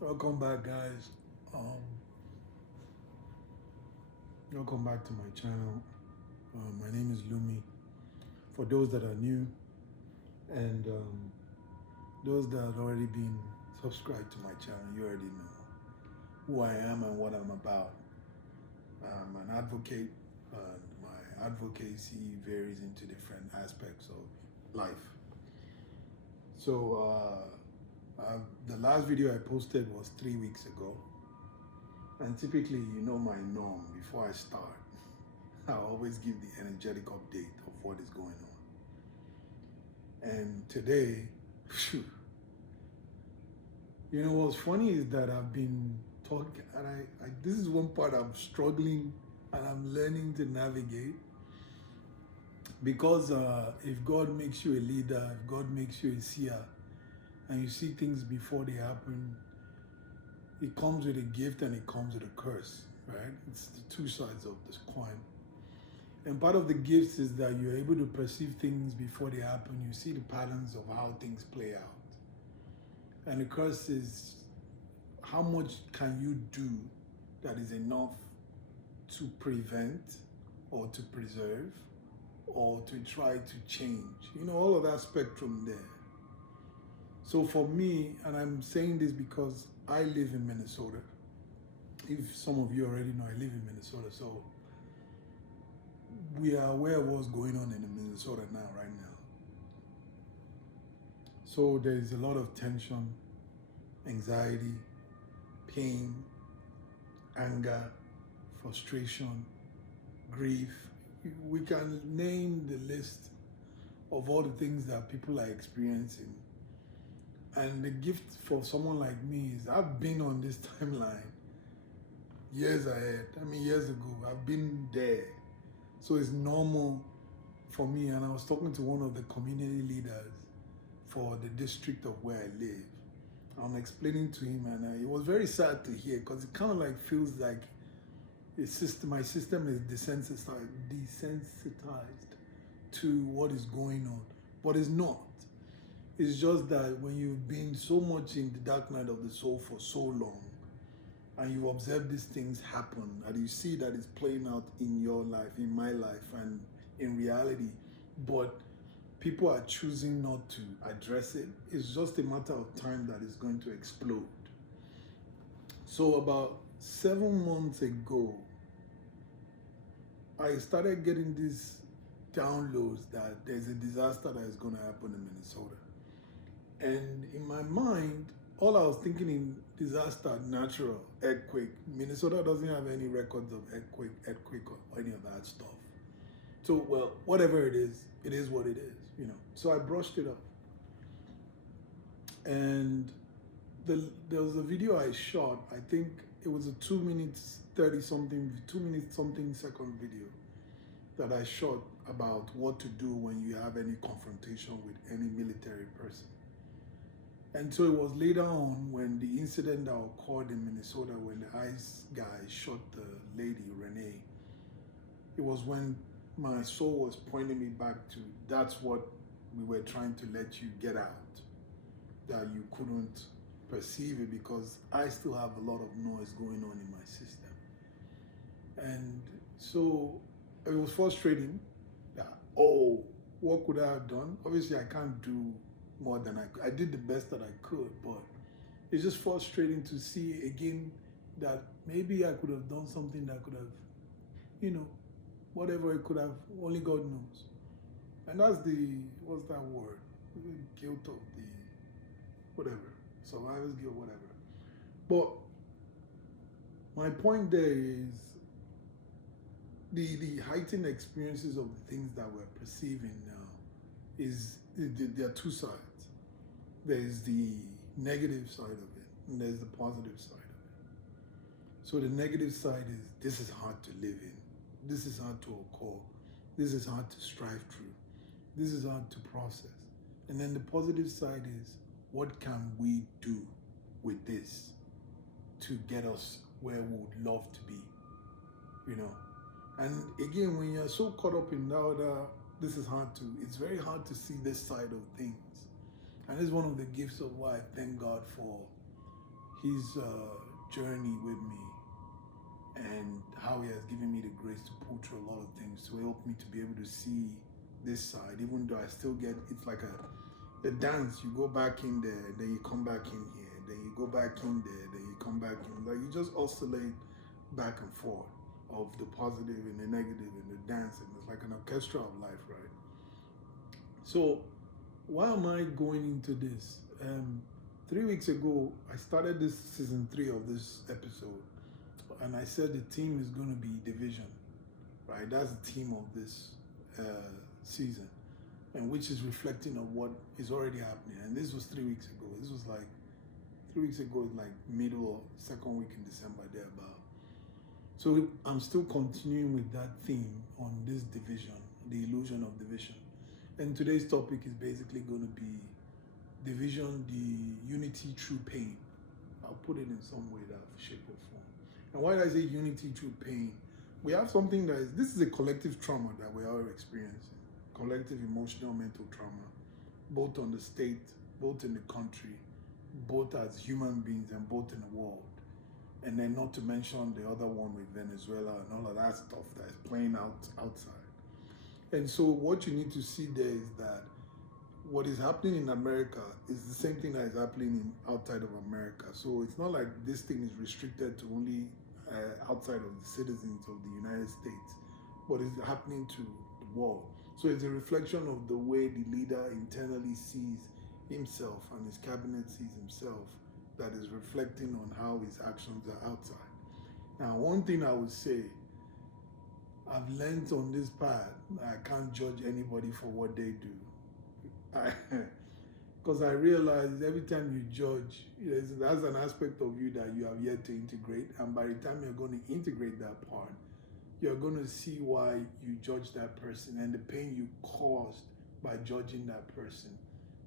Welcome back, guys. Um, Welcome back to my channel. My name is Lumi. For those that are new and those that have already been subscribed to my channel, you already know who I am and what I'm about. I'm an advocate, and my advocacy varies into different aspects of life. So, the last video I posted was 3 weeks ago. And typically, you know my norm before I start. I always give the energetic update of what is going on. And today, phew, you know what's funny is that I've been talking, and this is one part I'm struggling and I'm learning to navigate. Because if God makes you a leader, if God makes you a seer, and you see things before they happen, it comes with a gift and it comes with a curse, right? It's the two sides of this coin. And part of the gifts is that you're able to perceive things before they happen. You see the patterns of how things play out. And the curse is how much can you do that is enough to prevent or to preserve or to try to change. You know, all of that spectrum there. So for me, and I'm saying this because I live in Minnesota. If some of you already know, I live in Minnesota. So we are aware of what's going on in Minnesota now, right now. So there is a lot of tension, anxiety, pain, anger, frustration, grief. We can name the list of all the things that people are experiencing. And the gift for someone like me is I've been on this timeline years ahead. I mean, years ago. I've been there. So it's normal for me. And I was talking to one of the community leaders for the district of where I live. I'm explaining to him, and it was very sad to hear because it kind of like feels like my system is desensitized to what is going on, but it's not. It's just that when you've been so much in the dark night of the soul for so long, and you observe these things happen, and you see that it's playing out in your life, in my life, and in reality, but people are choosing not to address it. It's just a matter of time that it's going to explode. So about 7 months ago, I started getting these downloads that there's a disaster that is going to happen in Minnesota. And in my mind, all I was thinking in disaster, natural, earthquake. Minnesota doesn't have any records of earthquake or any of that stuff. So, well, whatever it is what it is, you know. So I brushed it off. And there was a video I shot. I think it was a 2 minutes 30 something, 2 minutes something second video that I shot about what to do when you have any confrontation with any military person. And so it was later on when the incident that occurred in Minnesota when the ICE guy shot the lady, Renee, it was when my soul was pointing me back to that's what we were trying to let you get out, that you couldn't perceive it because I still have a lot of noise going on in my system. And so it was frustrating that, oh, what could I have done? Obviously, I can't do more than I could. I did the best that I could, but it's just frustrating to see again that maybe I could have done something that could have, you know, whatever it could have, only God knows. And that's what's that word? The guilt of the, whatever, survivor's guilt, whatever. But my point there is the heightened experiences of the things that we're perceiving now there are two sides. There's the negative side of it, and there's the positive side of it. So the negative side is this is hard to live in. This is hard to occur. This is hard to strive through. This is hard to process. And then the positive side is what can we do with this to get us where we would love to be, you know? And again, when you're so caught up in this is hard to, it's very hard to see this side of things. And it's one of the gifts of why I thank God for his journey with me and how he has given me the grace to pull through a lot of things to help me to be able to see this side, even though I still get, it's like a dance. You go back in there, then you come back in here, then you go back in there, then you come back in. Like you just oscillate back and forth of the positive and the negative and the dancing. It's like an orchestra of life, right? So why am I going into this? 3 weeks ago, I started this season 3 of this episode, and I said the theme is going to be division, right? That's the theme of this season, and which is reflecting on what is already happening. And this was 3 weeks ago. This was like 3 weeks ago, like middle or second week in December, thereabout. So I'm still continuing with that theme on this division, the illusion of division. And today's topic is basically going to be division, the unity through pain. I'll put it in some way, that shape or form. And why do I say unity through pain? We have something this is a collective trauma that we're all experiencing. Collective emotional, mental trauma, both on the state, both in the country, both as human beings and both in the world. And then not to mention the other one with Venezuela and all of that stuff that is playing out outside. And so what you need to see there is that what is happening in America is the same thing that is happening outside of America. So it's not like this thing is restricted to only outside of the citizens of the United States, but it's happening to the world. So it's a reflection of the way the leader internally sees himself and his cabinet sees himself that is reflecting on how his actions are outside. Now, one thing I would say, I've learned on this path, I can't judge anybody for what they do. Because I realize every time you judge, that's an aspect of you that you have yet to integrate. And by the time you're going to integrate that part, you're going to see why you judge that person and the pain you caused by judging that person.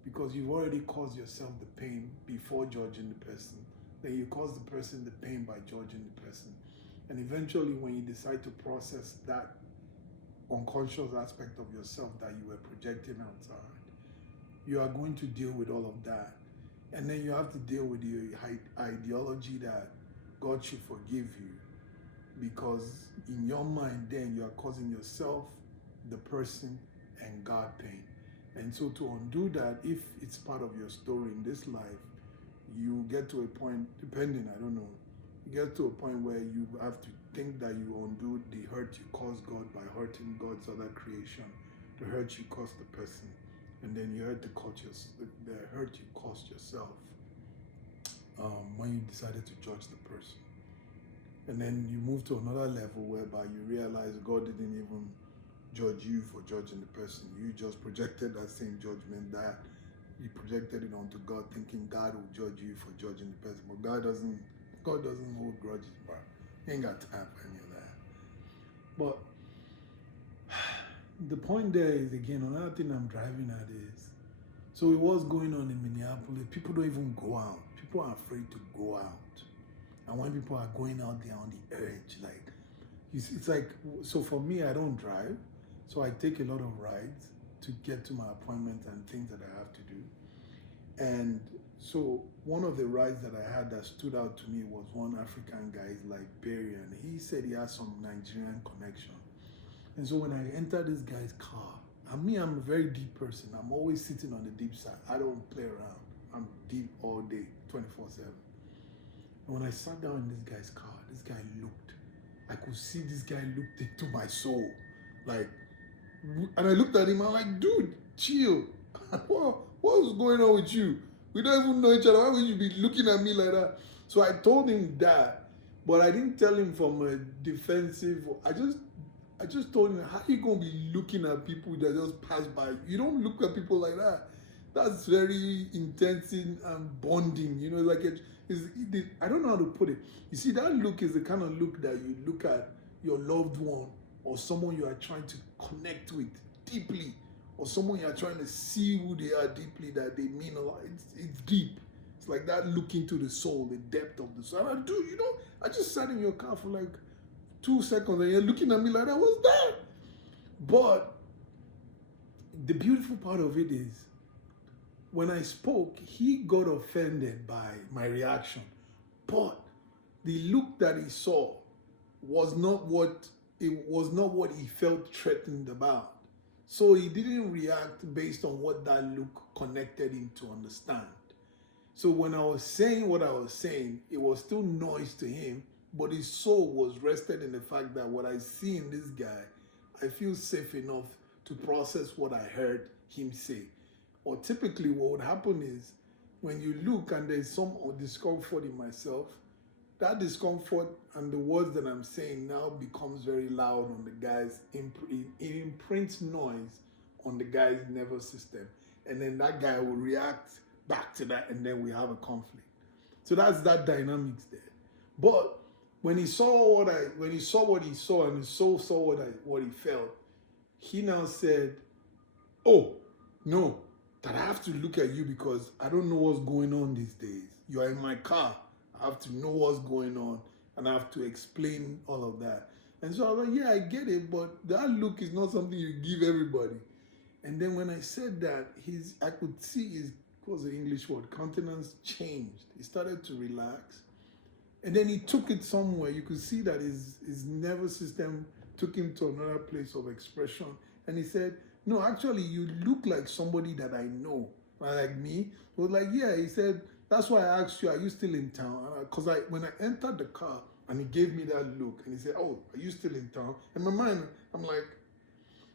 Because you've already caused yourself the pain before judging the person. Then you cause the person the pain by judging the person. And eventually when you decide to process that unconscious aspect of yourself that you were projecting outside, you are going to deal with all of that. And then you have to deal with the ideology that God should forgive you. Because in your mind then you are causing yourself, the person, and God pain. And so to undo that, if it's part of your story in this life, you get to a point, depending, I don't know, you get to a point where you have to think that you undo the hurt you caused God by hurting God's other creation, the hurt you caused the person, and then the hurt you caused yourself when you decided to judge the person. And then you move to another level whereby you realize God didn't even judge you for judging the person. You just projected that same judgment, that you projected it onto God, thinking God will judge you for judging the person. But God doesn't hold grudges, bro. He ain't got time for any of that. But the point there is, again, another thing I'm driving at is, so what's going on in Minneapolis, people don't even go out. People are afraid to go out. And when people are going out, they're on the edge. Like, it's like, so for me, I don't drive. So I take a lot of rides to get to my appointments and things that I have to do. And so one of the rides that I had that stood out to me was one African guy, he's Liberian. He said he has some Nigerian connection. And so when I enter this guy's car, I'm a very deep person. I'm always sitting on the deep side. I don't play around. I'm deep all day, 24/7. And when I sat down in this guy's car, this guy looked. I could see this guy looked into my soul. Like, and I looked at him, I'm like, dude, chill. What was going on with you? We don't even know each other. Why would you be looking at me like that? So I told him that, but I didn't tell him from a defensive. I just told him, how are you going to be looking at people that just pass by? You don't look at people like that. That's very intense and bonding. You know, like I don't know how to put it. You see, that look is the kind of look that you look at your loved one or someone you are trying to connect with deeply, or someone you are trying to see who they are deeply, that they mean a lot. It's deep. It's like that look into the soul, the depth of the soul. And I just sat in your car for like 2 seconds and you're looking at me like that. What's that? But the beautiful part of it is, when I spoke, he got offended by my reaction. But the look that he saw was not what he felt threatened about. So he didn't react based on what that look connected him to understand. So when I was saying what I was saying, it was still noise to him, but his soul was rested in the fact that what I see in this guy, I feel safe enough to process what I heard him say. Or typically what would happen is when you look and there's some discomfort in myself, that discomfort and the words that I'm saying now becomes very loud on the guy's, it imprints noise on the guy's nervous system. And then that guy will react back to that, and then we have a conflict. So that's that dynamics there. But when he saw what he saw and his soul saw what he felt, he now said, "Oh, no, that I have to look at you because I don't know what's going on these days. You are in my car. I have to know what's going on and I have to explain all of that." And so I was like, yeah, I get it, but that look is not something you give everybody. And then when I said that, I could see his, what was the English word, countenance changed. He started to relax. And then he took it somewhere. You could see that his nervous system took him to another place of expression. And he said, "No, actually, you look like somebody that I know." Like me. I was like, yeah. He said, "That's why I asked you, are you still in town?" Because when I entered the car and he gave me that look and he said, "Oh, are you still in town?" In my mind, I'm like,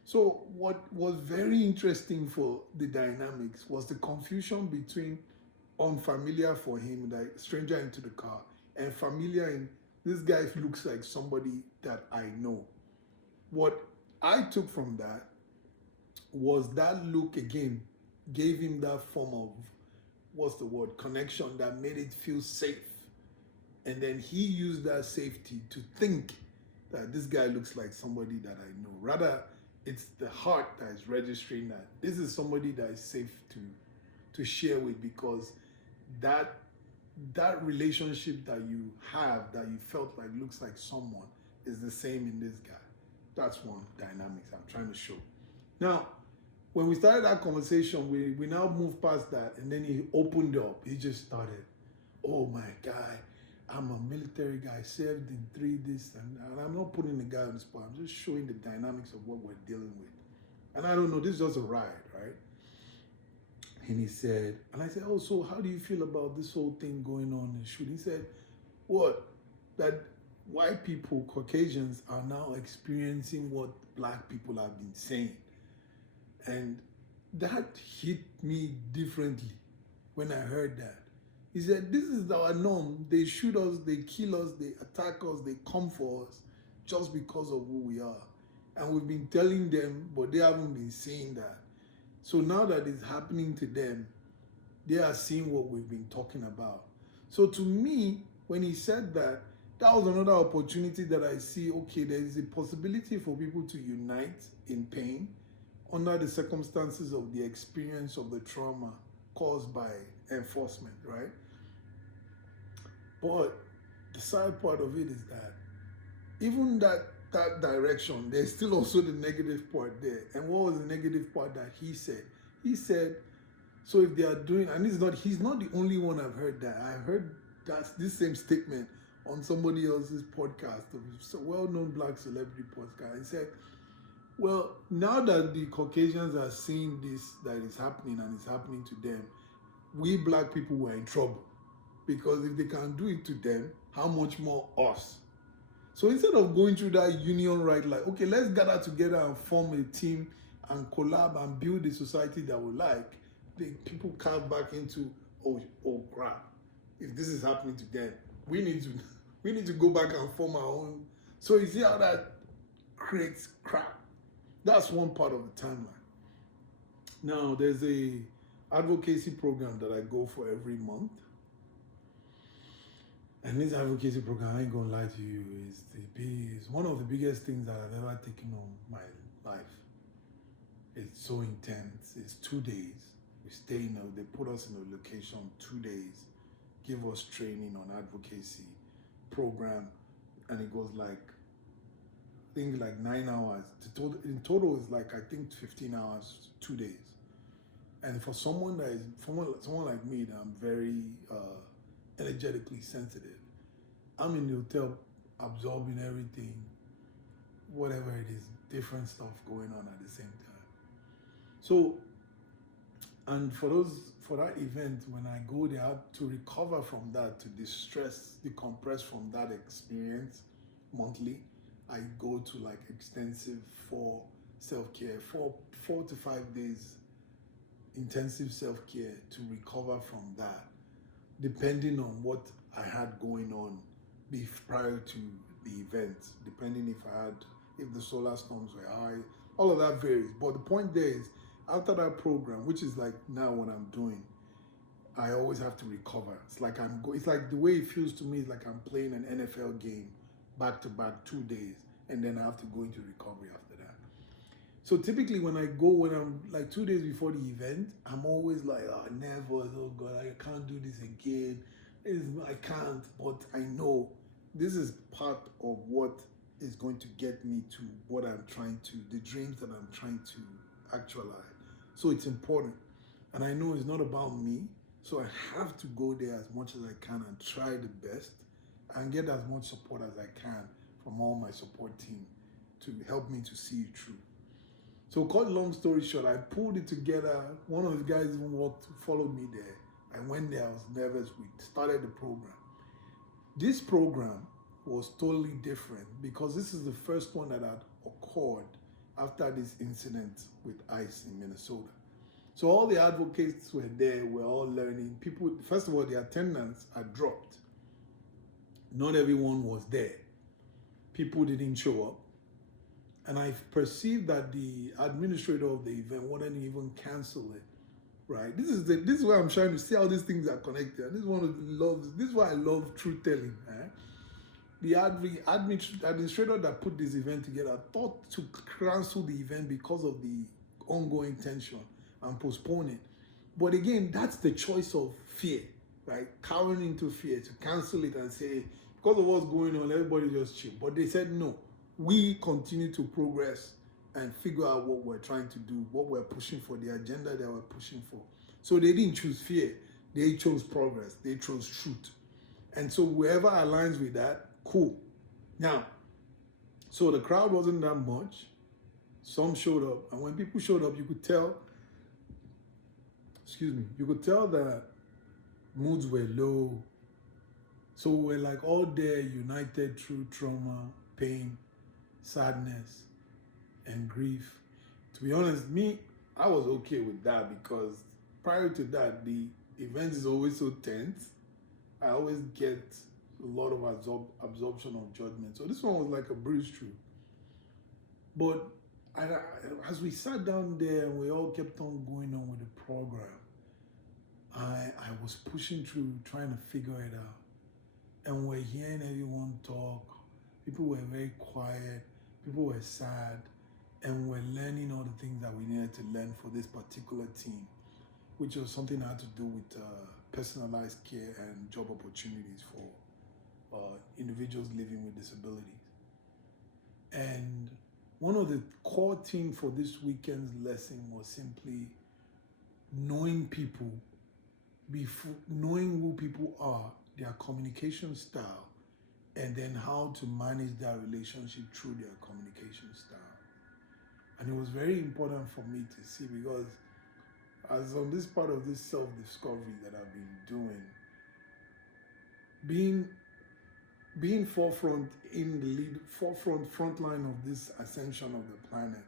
so what was very interesting for the dynamics was the confusion between unfamiliar for him, like stranger into the car, and familiar in this guy looks like somebody that I know. What I took from that was that look again gave him that form of, what's the word, connection that made it feel safe. And then he used that safety to think that this guy looks like somebody that I know. Rather, it's the heart that is registering that this is somebody that is safe to share with, because that relationship that you have that you felt like looks like someone is the same in this guy. That's one dynamics I'm trying to show. Now, when we started that conversation, we now moved past that, and then he opened up. He just started, "Oh my guy, I'm a military guy, served in 3 this," and I'm not putting the guy on the spot. I'm just showing the dynamics of what we're dealing with. And I don't know, this is just a ride, right? And he said, and I said, "Oh, so how do you feel about this whole thing going on in the shoot?" He said, "What? That white people, Caucasians, are now experiencing what black people have been saying." And that hit me differently when I heard that. He said, "This is our norm. They shoot us, they kill us, they attack us, they come for us just because of who we are. And we've been telling them, but they haven't been seeing that. So now that it's happening to them, they are seeing what we've been talking about." So to me, when he said that, that was another opportunity that I see, okay, there is a possibility for people to unite in pain under the circumstances of the experience of the trauma caused by enforcement, right? But the sad part of it is that even that direction, there's still also the negative part there. And what was the negative part that he said? He said, so if they are doing, and he's not the only one I've heard that. I heard this same statement on somebody else's podcast, a well-known black celebrity podcast. He said, well, now that the Caucasians are seeing this, that is happening and it's happening to them, we black people were in trouble. Because if they can do it to them, how much more us? So instead of going through that union right, like, okay, let's gather together and form a team and collab and build a society that we like, the people carve back into, oh crap, if this is happening to them, we need to go back and form our own. So you see how that creates crap. That's one part of the timeline. Now, there's a advocacy program that I go for every month. And this advocacy program, I ain't gonna lie to you, is one of the biggest things that I've ever taken on my life. It's so intense. It's 2 days. We stay they put us in a location 2 days, give us training on advocacy program, and it goes like, I think like 9 hours. In total is like, I think 15 hours, 2 days. And for someone like me, that I'm very energetically sensitive, I'm in the hotel absorbing everything, whatever it is, different stuff going on at the same time. So, and for that event, when I go there to recover from that, to distress, decompress from that experience monthly, I go to like extensive self-care, 4 to 5 days intensive self-care to recover from that, depending on what I had going on prior to the event, depending if the solar storms were high, all of that varies. But the point there is, after that program, which is like now what I'm doing, I always have to recover. It's like it's like the way it feels to me is like I'm playing an NFL game back to back 2 days, and then I have to go into recovery after that. So typically when I'm like 2 days before the event, I'm always like, nervous, oh God, I can't do this again. I can't, but I know this is part of what is going to get me to what the dreams that I'm trying to actualize. So it's important. And I know it's not about me. So I have to go there as much as I can and try the best and get as much support as I can from all my support team to help me to see it through. So cut long story short, I pulled it together. One of the guys even followed me there. I went there, I was nervous. We started the program. This program was totally different because this is the first one that had occurred after this incident with ICE in Minnesota. So all the advocates were there, we're all learning. People, first of all, the attendance had dropped. Not everyone was there. People didn't show up. And I perceived that the administrator of the event wanted to even cancel it. Right? This is where I'm trying to see how these things are connected. And this is why I love truth telling. The administrator that put this event together thought to cancel the event because of the ongoing tension and postpone it. But again, that's the choice of fear, right? Cowering into fear to cancel it and say, because of what's going on, everybody just chill. But they said, no, we continue to progress and figure out what we're trying to do, what we're pushing for, the agenda that we're pushing for. So they didn't choose fear. They chose progress. They chose truth. And so whoever aligns with that, cool. Now, so the crowd wasn't that much. Some showed up. And when people showed up, you could tell that moods were low. So we're like all there, united through trauma, pain, sadness, and grief. To be honest, I was okay with that because prior to that, the event is always so tense. I always get a lot of absorption of judgment. So this one was like a breeze through. But as we sat down there and we all kept on going on with the program, I was pushing through, trying to figure it out. And we're hearing everyone talk. People were very quiet. People were sad. And we're learning all the things that we needed to learn for this particular team, which was something that had to do with personalized care and job opportunities for individuals living with disabilities. And one of the core themes for this weekend's lesson was simply knowing people, knowing who people are, their communication style, and then how to manage their relationship through their communication style. And it was very important for me to see because as on this part of this self-discovery that I've been doing, being forefront frontline of this ascension of the planet,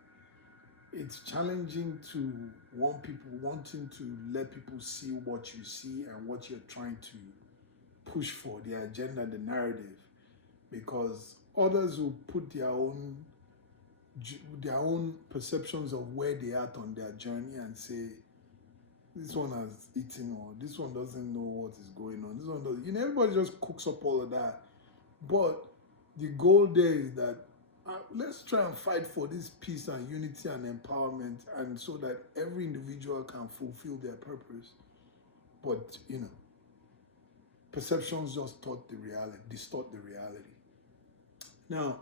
it's challenging to wanting to let people see what you see and what you're trying to push for, the agenda, the narrative, because others will put their own perceptions of where they are on their journey and say, this one has eaten, or this one doesn't know what is going on. This one doesn't. Everybody just cooks up all of that. But the goal there is that let's try and fight for this peace and unity and empowerment, and so that every individual can fulfill their purpose. But perceptions just distort the reality. Now,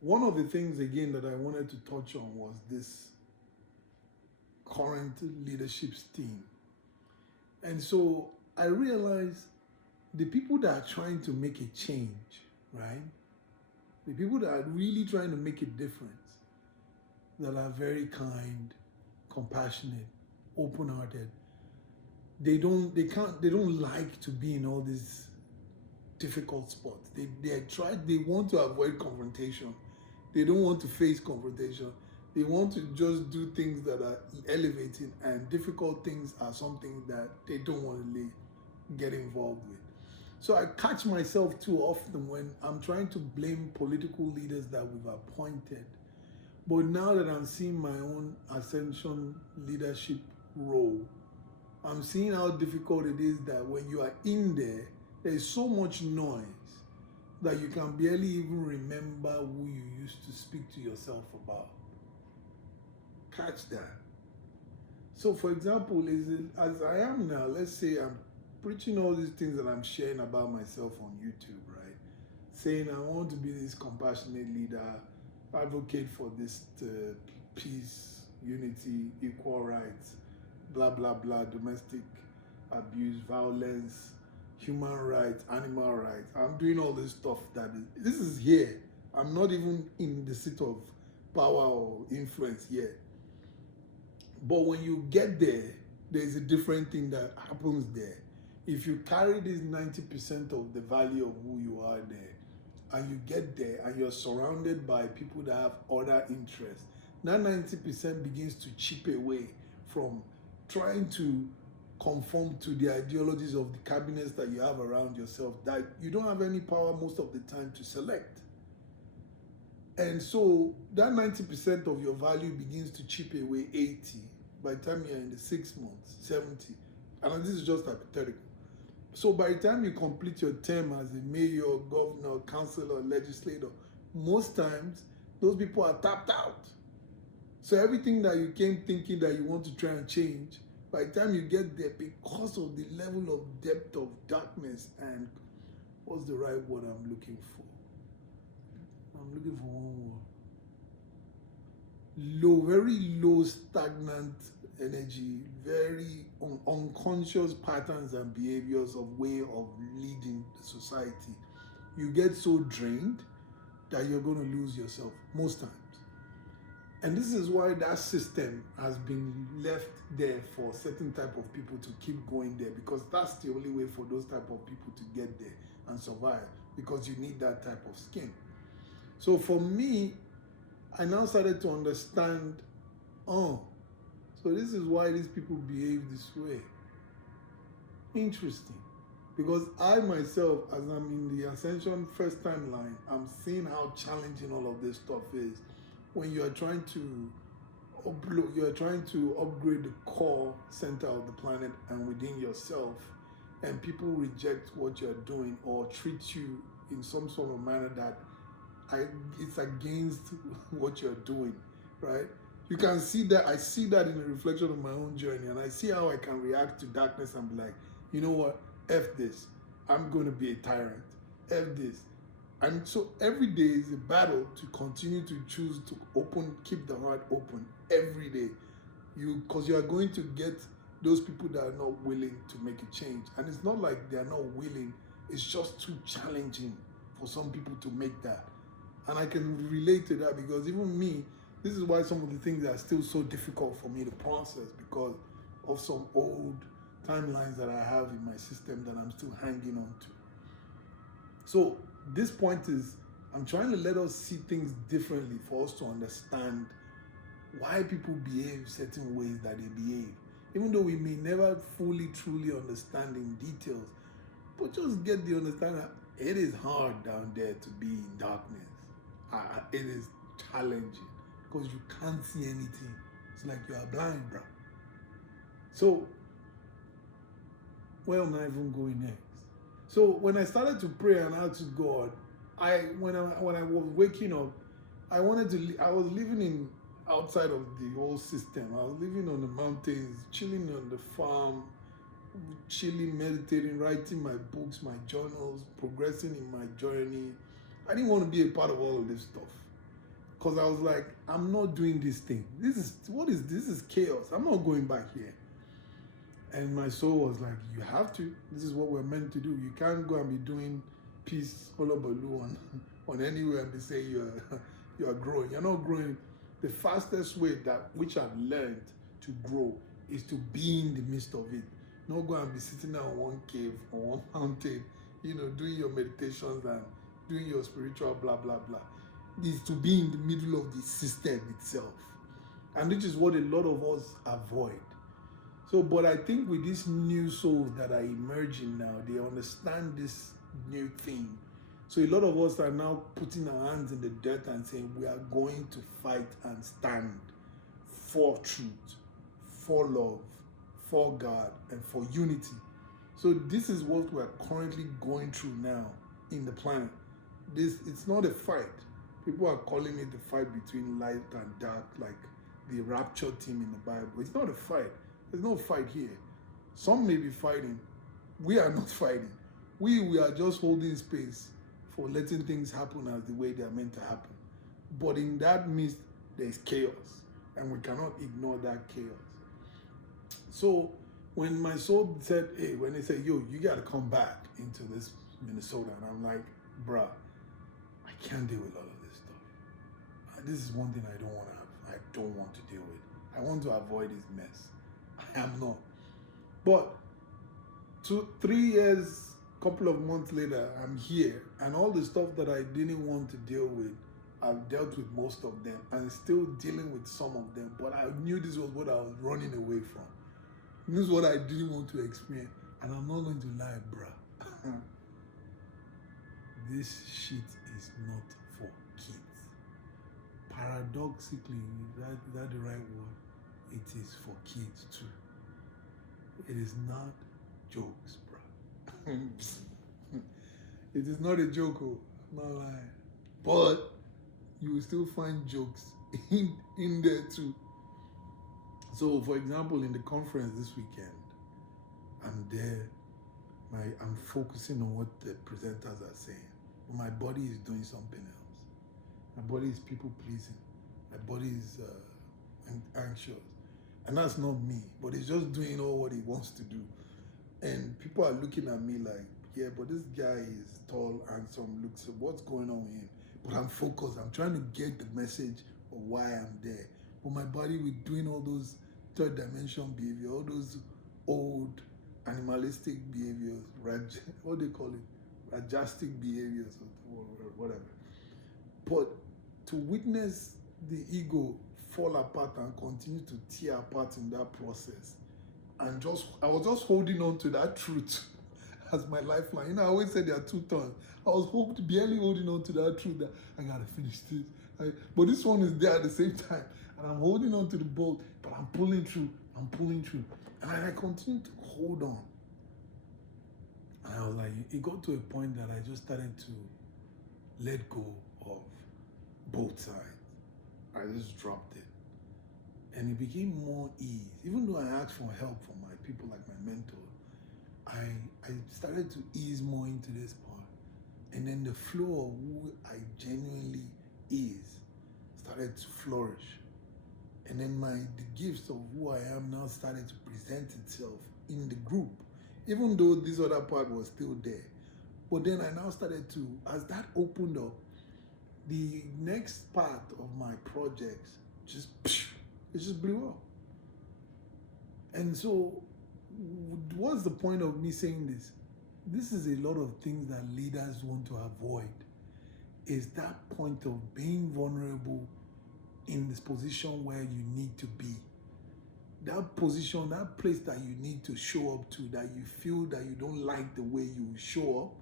one of the things again that I wanted to touch on was this current leadership theme. And so I realized the people that are trying to make a change, right? The people that are really trying to make a difference, that are very kind, compassionate, open-hearted, they don't like to be in all these difficult spots. They want to avoid confrontation. They don't want to face confrontation. They want to just do things that are elevating, and difficult things are something that they don't want to get involved with. So I catch myself too often when I'm trying to blame political leaders that we've appointed. But now that I'm seeing my own ascension leadership role, I'm seeing how difficult it is that when you are in there, there's so much noise that you can barely even remember who you used to speak to yourself about. Catch that. So for example, as I am now, let's say I'm preaching all these things that I'm sharing about myself on YouTube, right? Saying I want to be this compassionate leader, advocate for this peace, unity, equal rights, blah, blah, blah, domestic abuse, violence, human rights, animal rights. I'm doing all this stuff this is here. I'm not even in the seat of power or influence yet. But when you get there, there's a different thing that happens there. If you carry this 90% of the value of who you are there, and you get there and you're surrounded by people that have other interests, that 90% begins to chip away from trying to conform to the ideologies of the cabinets that you have around yourself that you don't have any power most of the time to select. And so that 90% of your value begins to chip away 80 by the time you're in the 6 months, 70. And this is just hypothetical. So by the time you complete your term as a mayor, governor, councillor, legislator, most times those people are tapped out. So everything that you came thinking that you want to try and change, by the time you get there, because of the level of depth of darkness and what's the right word I'm looking for? I'm looking for one word. Very low, stagnant energy, very unconscious patterns and behaviors of way of leading the society. You get so drained that you're going to lose yourself most times. And this is why that system has been left there for certain type of people to keep going there, because that's the only way for those type of people to get there and survive, because you need that type of skin. So for me, I now started to understand, so this is why these people behave this way. Interesting. Because I myself, as I'm in the Ascension first time line, I'm seeing how challenging all of this stuff is. When you are trying to upgrade the core center of the planet and within yourself, and people reject what you're doing or treat you in some sort of manner that it's against what you're doing, right? You can see that. I see that in the reflection of my own journey, and I see how I can react to darkness and be like, you know what, F this, I'm going to be a tyrant, F this. And so every day is a battle to continue to choose to keep the heart open every day. Because you are going to get those people that are not willing to make a change. And it's not like they are not willing, it's just too challenging for some people to make that. And I can relate to that, because even me, this is why some of the things are still so difficult for me to process, because of some old timelines that I have in my system that I'm still hanging on to. So this point is, I'm trying to let us see things differently for us to understand why people behave certain ways that they behave. Even though we may never fully, truly understand in details, but just get the understanding that it is hard down there to be in darkness. It is challenging because you can't see anything. It's like you are blind, bro. So, where am I even going next? So when I started to pray and ask God, when I was waking up, I was living outside of the whole system. I was living on the mountains, chilling on the farm, chilling, meditating, writing my books, my journals, progressing in my journey. I didn't want to be a part of all of this stuff, because I was like, I'm not doing this thing. This is chaos. I'm not going back here. And my soul was like, you have to. This is what we're meant to do. You can't go and be doing peace hullabaloo on anywhere and be saying you're growing. You're not growing. The fastest way that which I've learned to grow is to be in the midst of it. Not go and be sitting on one cave or one mountain, doing your meditations and doing your spiritual blah blah blah. Is to be in the middle of the system itself. And which is what a lot of us avoid. So, but I think with these new souls that are emerging now, they understand this new thing. So a lot of us are now putting our hands in the dirt and saying we are going to fight and stand for truth, for love, for God, and for unity. So this is what we're currently going through now in the planet. It's not a fight. People are calling it the fight between light and dark, like the rapture theme in the Bible. It's not a fight. There's no fight here. Some may be fighting. We are not fighting. We are just holding space for letting things happen as the way they are meant to happen. But in that midst, there's chaos. And we cannot ignore that chaos. So when my soul said, hey, when they said, yo, you got to come back into this Minnesota. And I'm like, bruh, I can't deal with all of this stuff. This is one thing I don't want to have. I don't want to deal with. I want to avoid this mess. I am not. But 3 years, couple of months later, I'm here. And all the stuff that I didn't want to deal with, I've dealt with most of them. And still dealing with some of them. But I knew this was what I was running away from. This is what I didn't want to experience. And I'm not going to lie, bruh. This shit is not for kids. Paradoxically, is that the right word? It is for kids too. It is not jokes, bruh. It is not a joke, I'm not lying. But you will still find jokes in there too. So, for example, in the conference this weekend, I'm there. I'm focusing on what the presenters are saying. My body is doing something else. My body is people pleasing. My body is anxious. And that's not me, but it's just doing all what he wants to do. And people are looking at me like, yeah, but this guy is tall, handsome, looks, so what's going on with him? But I'm focused. I'm trying to get the message of why I'm there. But my body with doing all those third dimension behavior, all those old animalistic behaviors, what do they call it? Rajastic behaviors or whatever. But to witness the ego fall apart and continue to tear apart in that process, and I was just holding on to that truth as my lifeline. I always say there are two tongues. I was barely holding on to that truth that I gotta finish this. But this one is there at the same time. And I'm holding on to the boat, but I'm pulling through. And I continue to hold on. And I was like, it got to a point that I just started to let go of both sides. I just dropped it. And it became more ease. Even though I asked for help from my people, like my mentor, I started to ease more into this part. And then the flow of who I genuinely is started to flourish. And then the gifts of who I am now started to present itself in the group, even though this other part was still there. But then I now started to, as that opened up, the next part of my projects it just blew up. And so, what's the point of me saying this? This is a lot of things that leaders want to avoid. Is that point of being vulnerable in this position where you need to be. That position, that place that you need to show up to, that you feel that you don't like the way you show up,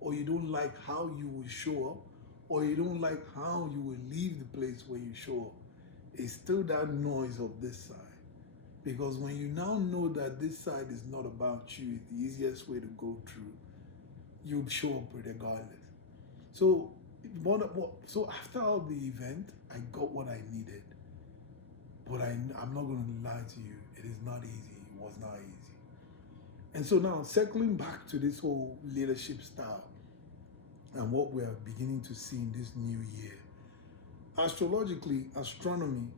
or you don't like how you will show up, or you don't like how you will leave the place where you show up. It's still that noise of this side. Because when you now know that this side is not about you, it's the easiest way to go through, you'll show up regardless. So after all the event, I got what I needed. But I'm not going to lie to you. It is not easy. It was not easy. And so now, circling back to this whole leadership style and what we are beginning to see in this new year. Astrologically, astronomy,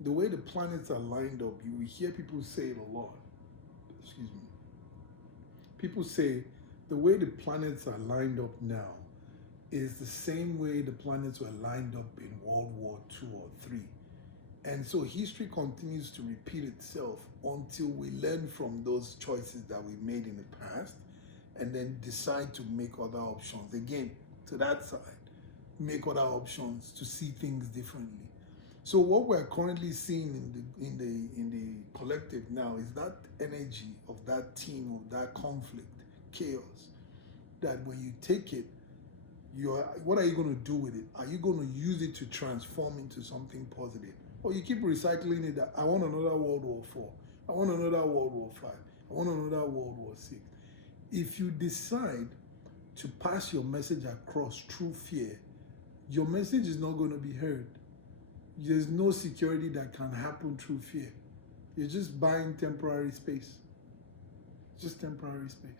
the way the planets are lined up, you will hear people say it a lot. excuse me, people say the way the planets are lined up now is the same way the planets were lined up in World War II or III. And so history continues to repeat itself until we learn from those choices that we made in the past and then decide to make other options. Again, to that side, make other options to see things differently. So what we're currently seeing in the collective now is that energy of that team, of that conflict, chaos, that when you take it, what are you going to do with it? Are you going to use it to transform into something positive? Or you keep recycling it that I want another World War IV, I want another World War V, I want another World War VI. If you decide to pass your message across through fear, your message is not going to be heard. There's no security that can happen through fear. You're just buying temporary space. Just temporary space.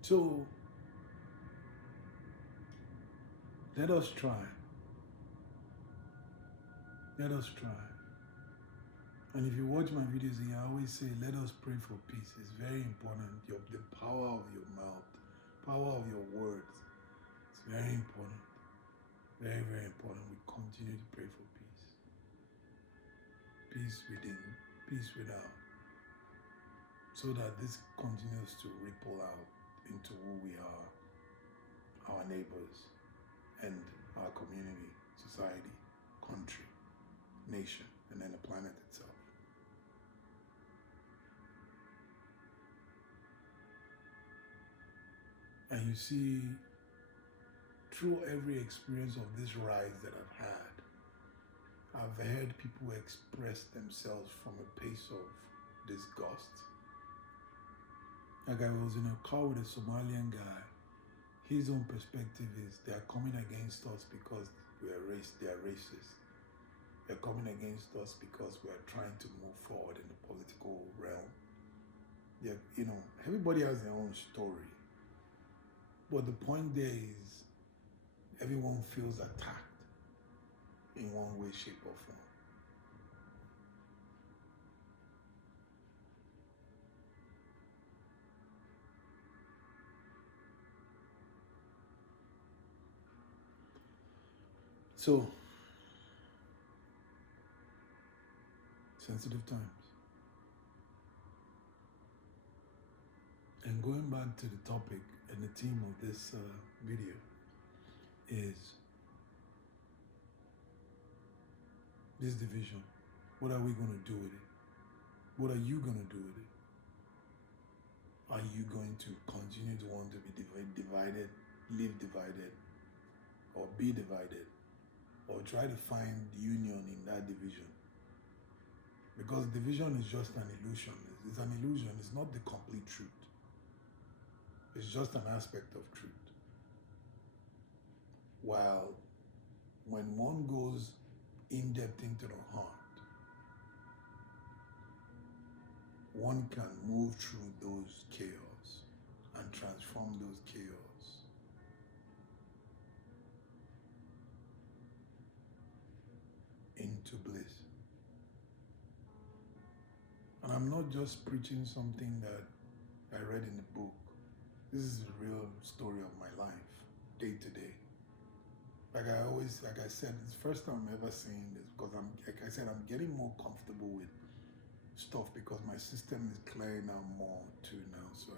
So, let us try. Let us try. And if you watch my videos, I always say, let us pray for peace. It's very important. The power of your mouth, power of your words. It's very important. Very, very important. We continue to pray for peace. Peace within, peace without. So that this continues to ripple out into who we are, our neighbors, and our community, society, country, nation, and then the planet itself. And you see, through every experience of this rise that I've had, I've heard people express themselves from a place of disgust. Like I was in a car with a Somalian guy. His own perspective is they are coming against us because they are racist. They're coming against us because we are trying to move forward in the political realm. Everybody has their own story. But the point there is, everyone feels attacked in one way, shape, or form. So, sensitive times. And going back to the topic and the theme of this video is this division. What are we going to do with it? What are you going to do with it? Are you going to continue to want to be divided, live divided, or be divided, or try to find union in that division? Because division is just an illusion. It's an illusion. It's not the complete truth. It's just an aspect of truth. While when one goes in depth into the heart, one can move through those chaos and transform those chaos into bliss. And I'm not just preaching something that I read in the book. This is the real story of my life, day to day. Like I said, it's the first time I'm ever saying this because I'm getting more comfortable with stuff because my system is clearing out more too now. So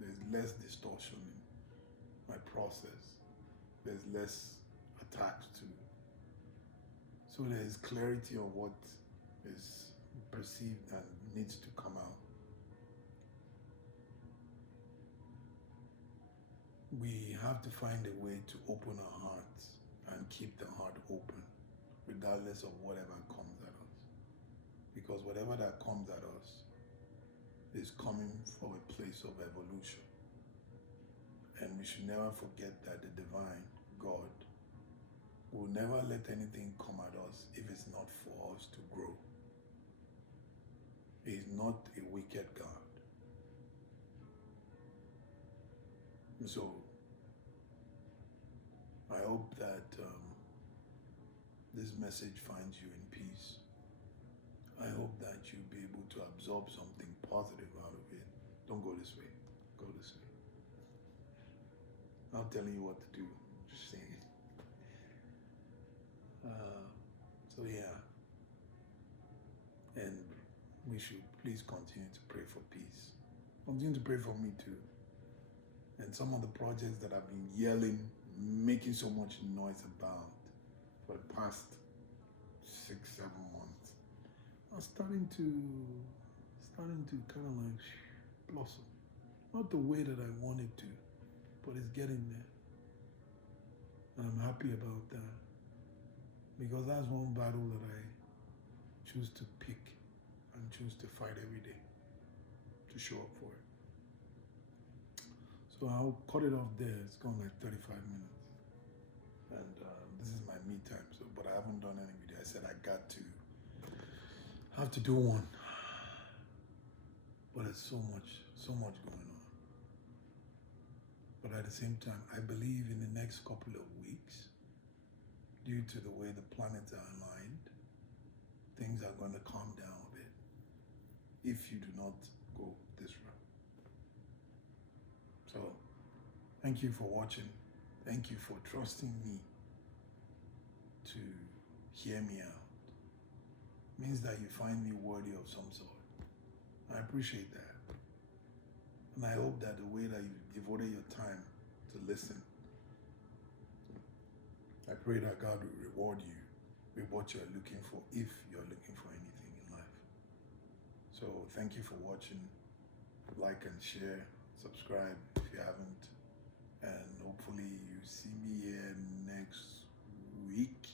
there's less distortion in my process. There's less attached to. So there's clarity of what is perceived and needs to come out. We have to find a way to open our hearts and keep the heart open, regardless of whatever comes at us. Because whatever that comes at us is coming from a place of evolution. And we should never forget that the divine God will never let anything come at us if it's not for us to grow. He is not a wicked God. So, I hope that this message finds you in peace. I hope that you'll be able to absorb something positive out of it. Don't go this way. Go this way. Not telling you what to do. Just saying it. So yeah. And we should please continue to pray for peace. Continue to pray for me too. And some of the projects that I've been yelling, making so much noise about for the past 6-7 months are starting to kind of like blossom. Not the way that I want it to, but it's getting there. And I'm happy about that. Because that's one battle that I choose to pick and choose to fight every day to show up for it. So I'll cut it off there. It's gone like 35 minutes. And this is my me time. But I haven't done any video. I said I have to do one. But there's so much going on. But at the same time, I believe in the next couple of weeks, due to the way the planets are aligned, things are going to calm down a bit if you do not go this route. So, thank you for watching. Thank you for trusting me to hear me out. It means that you find me worthy of some sort. I appreciate that. And I hope that the way that you devoted your time to listen, I pray that God will reward you with what you're looking for, if you're looking for anything in life. So thank you for watching. Like and share, subscribe if you haven't. And hopefully you see me here next week